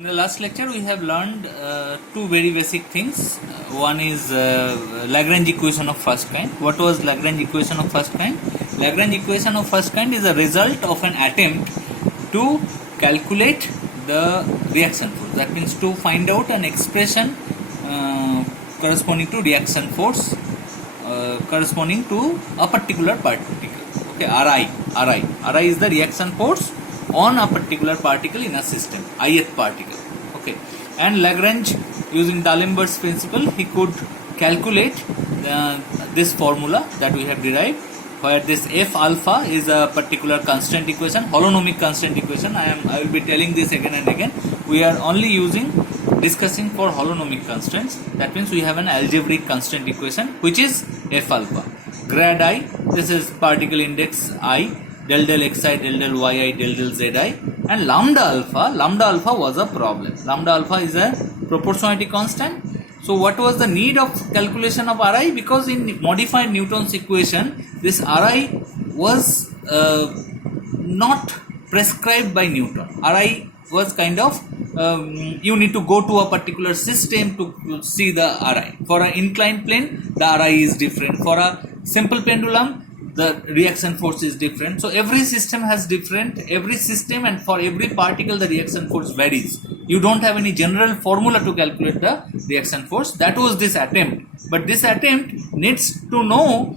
In the last lecture, we have learned two very basic things. One is Lagrange equation of first kind. What was Lagrange equation of first kind? Lagrange equation of first kind is a result of an attempt to calculate the reaction force. That means to find out an expression corresponding to reaction force corresponding to a particular particle. Okay, Ri is the reaction force on a particular particle in a system, ith particle. Okay, and Lagrange, using D'Alembert's principle, he could calculate this formula that we have derived, where this F alpha is a particular constant equation, holonomic constant equation. I will be telling this again and again. We are only discussing for holonomic constants. That means we have an algebraic constant equation which is F alpha. Grad I, this is particle index I, del xi, del yi, del zi, and lambda alpha was a problem. Lambda alpha is a proportionality constant. So what was the need of calculation of Ri? Because in modified Newton's equation, this Ri was not prescribed by Newton. Ri was kind of you need to go to a particular system to see the Ri. For an inclined plane, the Ri is different. For a simple pendulum, the reaction force is different. So every system has every system, and for every particle the reaction force varies. You don't have any general formula to calculate the reaction force. That was this attempt. But this attempt needs to know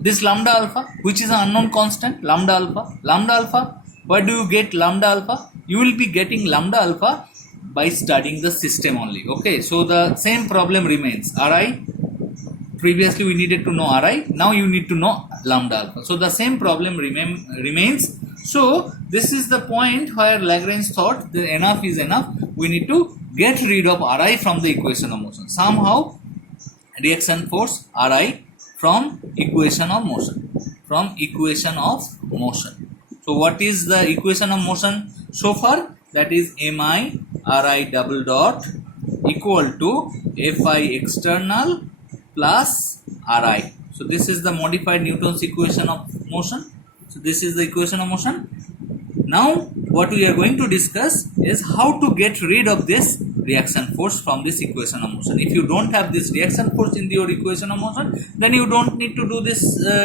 this lambda alpha, which is an unknown constant. Lambda alpha, where do you get lambda alpha? You will be getting lambda alpha by studying the system only. Okay, so the same problem remains. Ri, previously we needed to know Ri, now you need to know lambda alpha. So the same problem remains. So this is the point where Lagrange thought that enough is enough. We need to get rid of Ri from the equation of motion. Somehow reaction force Ri from equation of motion. So what is the equation of motion so far? That is mi Ri double dot equal to Fi external plus Ri. So this is the modified Newton's equation of motion. So this is the equation of motion. Now what we are going to discuss is how to get rid of this reaction force from this equation of motion. If you don't have this reaction force in your equation of motion, then you don't need to do this,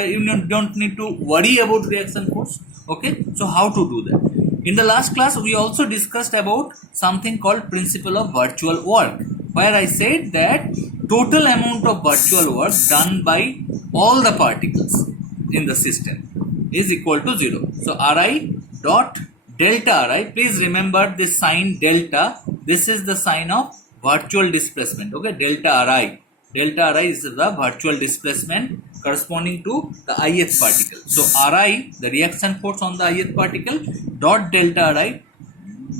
you don't need to worry about reaction force. Okay, so how to do that? In the last class we also discussed about something called principle of virtual work, where I said that total amount of virtual work done by all the particles in the system is equal to 0. So Ri dot delta Ri, please remember this sign delta. This is the sign of virtual displacement. Okay, delta Ri is the virtual displacement corresponding to the ith particle. So Ri, the reaction force on the ith particle, dot delta Ri,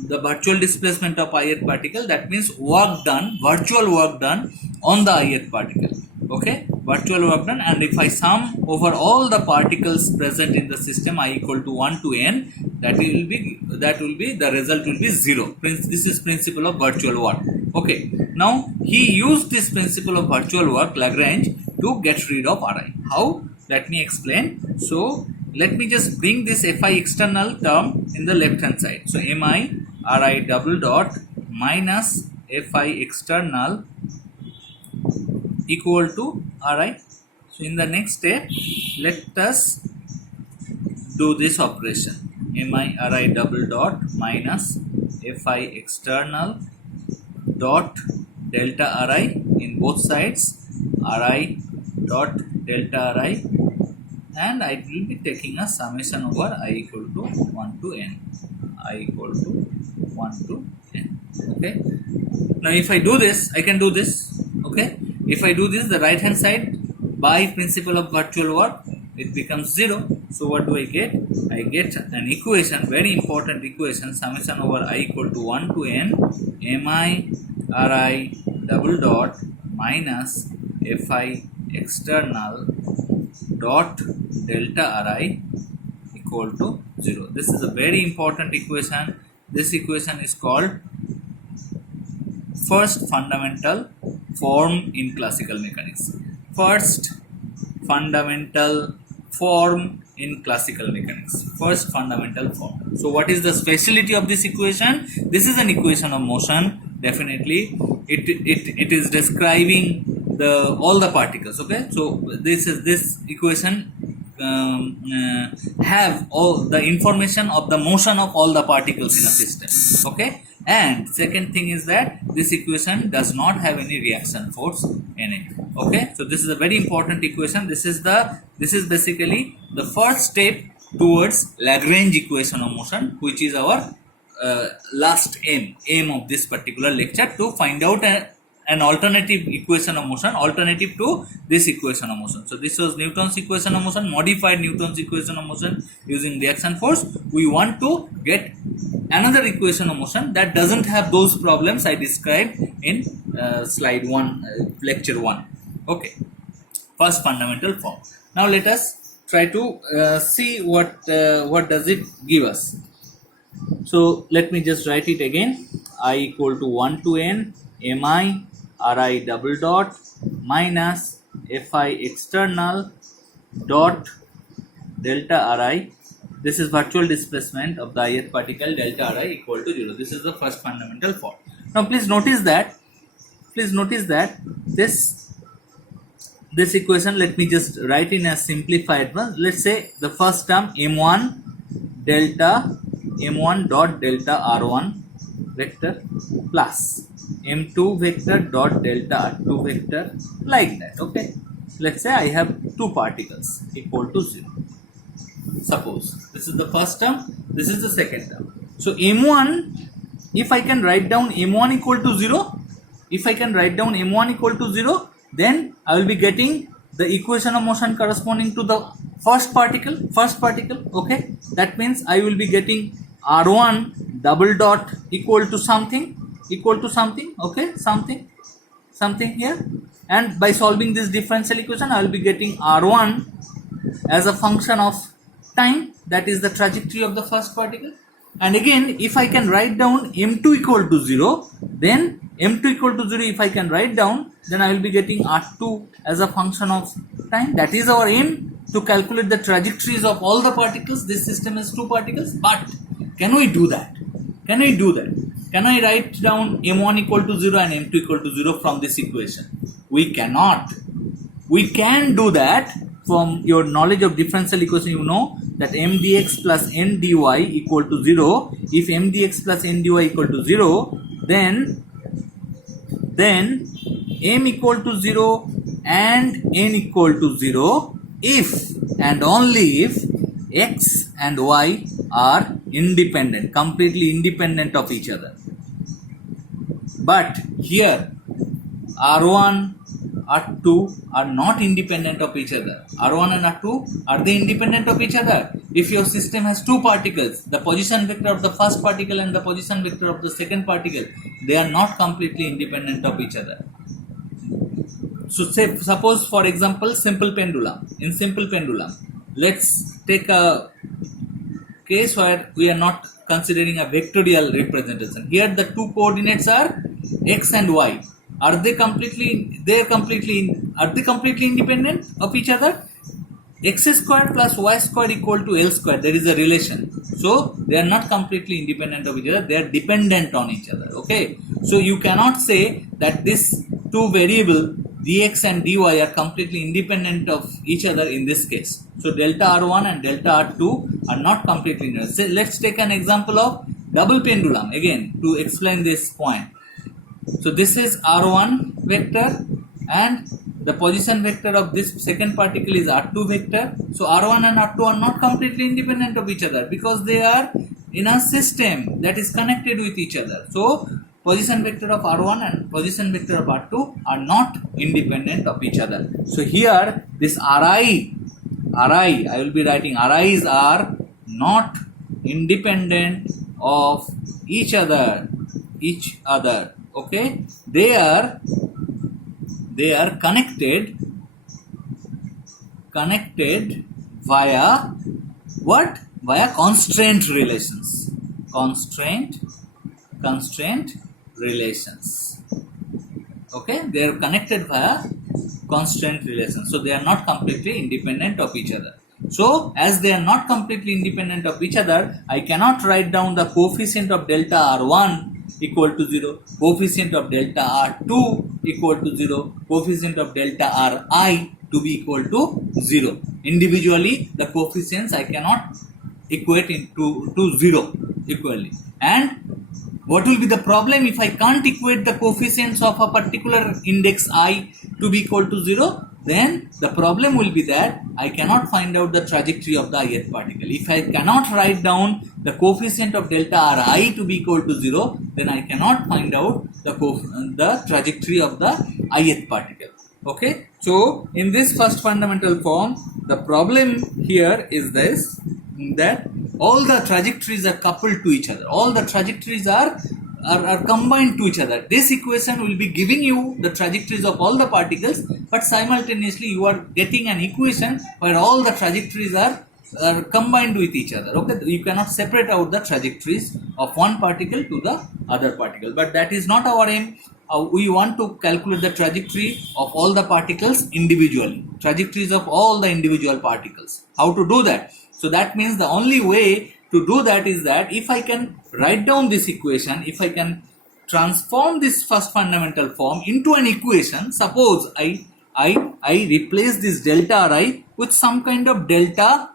the virtual displacement of ith particle. That means virtual work done on the ith particle. Okay, virtual work done, and if I sum over all the particles present in the system I equal to 1 to n, that will be the result will be 0. This is principle of virtual work. Okay, now he used this principle of virtual work, Lagrange, to get rid of Ri. How? Let me explain. So let me just bring this Fi external term in the left hand side. So mi Ri double dot minus Fi external equal to Ri. So in the next step, let us do this operation. Mi Ri double dot minus Fi external dot delta Ri in both sides, Ri dot delta Ri, and I will be taking a summation over I equal to 1 to n. Okay. Now if I do this, I can do this. Okay. If I do this, the right hand side by principle of virtual work, it becomes 0. So what do I get? I get an equation, very important equation, summation over I equal to 1 to n mi Ri double dot minus Fi external dot delta Ri equal to 0. This is a very important equation. This equation is called first fundamental form in classical mechanics. First fundamental form in classical mechanics. First fundamental form. So what is the speciality of this equation? This is an equation of motion. Definitely, it is describing the all the particles. Okay, so this equation have all the information of the motion of all the particles in a system. Okay, and second thing is that this equation does not have any reaction force in it. Okay, so this is a very important equation. This is basically the first step towards Lagrange equation of motion, which is our last aim of this particular lecture, to find out an alternative equation of motion, alternative to this equation of motion. So this was Newton's equation of motion, modified Newton's equation of motion using reaction force. We want to get another equation of motion that doesn't have those problems I described in slide 1, lecture 1. Okay, first fundamental form. Now let us try to see what does it give us. So let me just write it again. I equal to 1 to n mi Ri double dot minus Fi external dot delta Ri. This is virtual displacement of the ith particle, delta Ri equal to 0. This is the first fundamental form. Now please notice that this equation, let me just write in a simplified one. Let's say the first term m1 dot delta r1 vector plus m2 vector dot delta r2 vector, like that. Okay, let's say I have two particles equal to 0. Suppose this is the first term, this is the second term. So m1, if I can write down m1 equal to 0, then I will be getting the equation of motion corresponding to the first particle. Okay, that means I will be getting r1 double dot equal to something. Okay, something here, and by solving this differential equation I will be getting r1 as a function of time, that is the trajectory of the first particle. And again, if I can write down m2 equal to 0, then if I can write down, then I will be getting r2 as a function of time. That is our aim, to calculate the trajectories of all the particles. This system has two particles, but can we do that? Can I write down m1 equal to 0 and m2 equal to 0 from this equation? We cannot. We can do that. From your knowledge of differential equation, you know that m dx plus n dy equal to 0. If m dx plus n dy equal to 0, then m equal to 0 and n equal to 0 if and only if x and y are independent, completely independent of each other. But here r1, r2 are not independent of each other. r1 and r2, are they independent of each other? If your system has two particles, the position vector of the first particle and the position vector of the second particle, they are not completely independent of each other. So suppose for example simple pendulum. In simple pendulum, let's take a case where we are not considering a vectorial representation. Here the two coordinates are x and y. Are they completely independent of each other? X square plus y square equal to L square. There is a relation. So they are not completely independent of each other. They are dependent on each other. Okay. So you cannot say that these two variables dx and dy are completely independent of each other in this case. So delta r1 and delta r2 are not completely independent. So let's take an example of double pendulum again to explain this point. So this is r1 vector and the position vector of this second particle is r2 vector. So r1 and r2 are not completely independent of each other because they are in a system that is connected with each other. So position vector of r1 and position vector of r2 are not independent of each other. So here this ri, I will be writing ri's are not independent of each other. Okay, they are connected via what? Via constraint relations. Constraint relations. Okay, they are connected via constraint relations. So they are not completely independent of each other. So as they are not completely independent of each other, I cannot write down the coefficient of delta R1 equal to 0, coefficient of delta R2 equal to 0, coefficient of delta Ri to be equal to 0. Individually, the coefficients I cannot equate into to 0 equally. And what will be the problem if I can't equate the coefficients of a particular index I to be equal to 0? Then the problem will be that I cannot find out the trajectory of the ith particle. If I cannot write down the coefficient of delta Ri to be equal to 0, then I cannot find out the trajectory of the ith particle. Okay, so in this first fundamental form, the problem here is this, that all the trajectories are coupled to each other. All the trajectories are combined to each other. This equation will be giving you the trajectories of all the particles, but simultaneously you are getting an equation where all the trajectories are combined with each other. Okay, you cannot separate out the trajectories of one particle to the other particle, but that is not our aim. We want to calculate the trajectory of all the particles individually, trajectories of all the individual particles. How to do that? So that means the only way to do that is that if I can write down this equation, if I can transform this first fundamental form into an equation, suppose I replace this delta Ri with some kind of delta,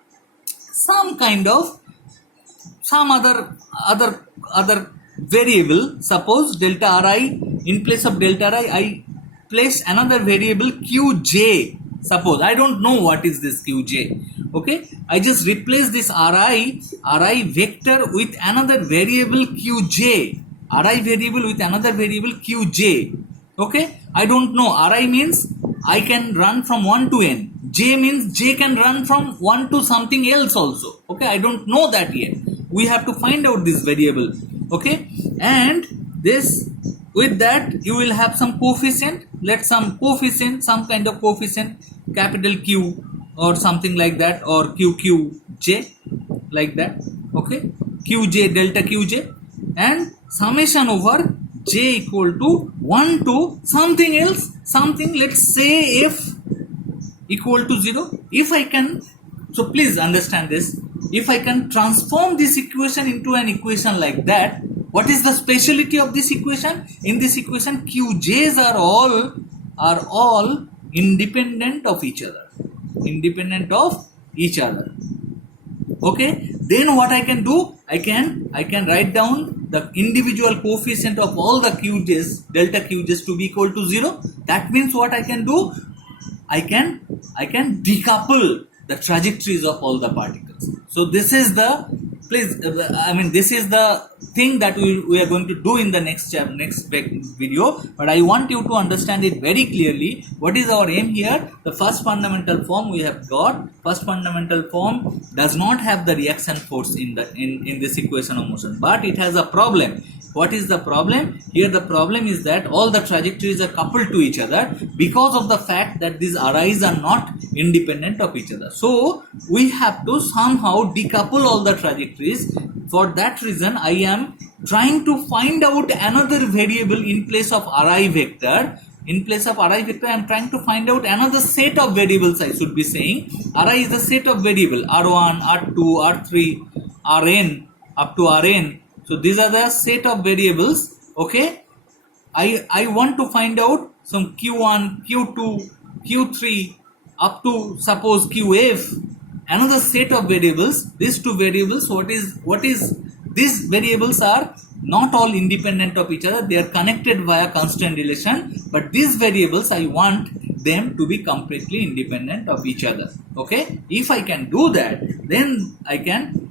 some other variable. Suppose delta Ri, in place of delta Ri, I place another variable Qj. Suppose I don't know what is this Qj. Okay, I just replace this Ri vector with another variable Qj. Ri variable with another variable Qj. Okay, I don't know. Ri means I can run from 1 to n. J means J can run from 1 to something else also. Okay, I don't know that yet. We have to find out this variable. Okay, and this, with that you will have some coefficient. Let some coefficient, some kind of coefficient, capital Q or something like that, or QQJ, like that. Okay, Qj, delta Qj, and summation over J equal to 1 to something else, something, let's say F equal to 0. If I can, so please understand this, if I can transform this equation into an equation like that, what is the speciality of this equation? In this equation, Qj's are all independent of each other. Independent of each other. Okay, then what I can do? I can write down the individual coefficient of all the Qj's, delta Qj's, to be equal to 0. That means what I can do? I can decouple the trajectories of all the particles. So this is the this is the thing that we are going to do in the next video. But I want you to understand it very clearly. What is our aim here? The first fundamental form we have got. First fundamental form does not have the reaction force in this equation of motion, but it has a problem. What is the problem? Here the problem is that all the trajectories are coupled to each other because of the fact that these Ri's are not independent of each other. So we have to somehow decouple all the trajectories. For that reason, I am trying to find out another variable in place of Ri vector. In place of Ri vector, I am trying to find out another set of variables, I should be saying. Ri is a set of variable, R1, R2, R3, Rn, up to Rn. So these are the set of variables. Okay, I want to find out some Q1, Q2, Q3 up to suppose Qf, another set of variables. These two variables, what is these variables are not all independent of each other. They are connected via constraint relation, but these variables I want them to be completely independent of each other. Okay, if I can do that, then I can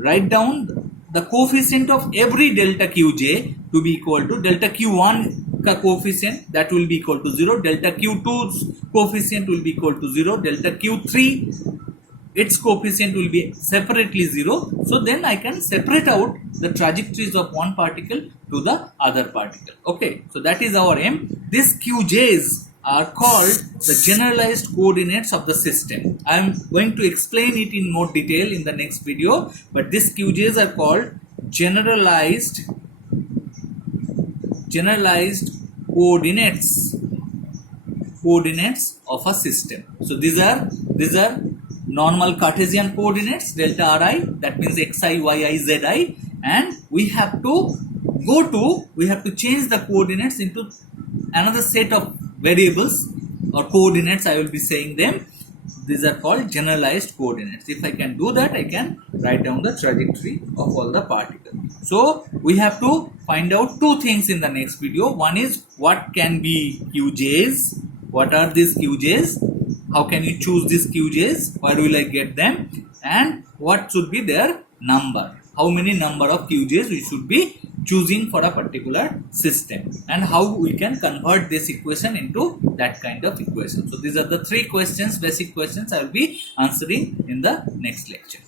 write down the coefficient of every delta Qj to be equal to delta Q1 coefficient, that will be equal to 0, delta Q2's coefficient will be equal to 0, delta Q3 its coefficient will be separately 0. So then I can separate out the trajectories of one particle to the other particle. Okay, so that is our aim. These Qj's are called the generalized coordinates of the system. I am going to explain it in more detail in the next video, but these Qj's are called generalized coordinates of a system. So these are normal Cartesian coordinates delta Ri, that means xi, yi, zi, and we have to change the coordinates into another set of variables or coordinates. I will be saying them. These are called generalized coordinates. If I can do that, I can write down the trajectory of all the particles. So we have to find out two things in the next video. One is what can be QJs, what are these QJs, how can you choose these QJs, where will I get them, and what should be their number, how many number of QJs we should be choosing for a particular system, and how we can convert this equation into that kind of equation. So these are the three questions, basic questions I will be answering in the next lecture.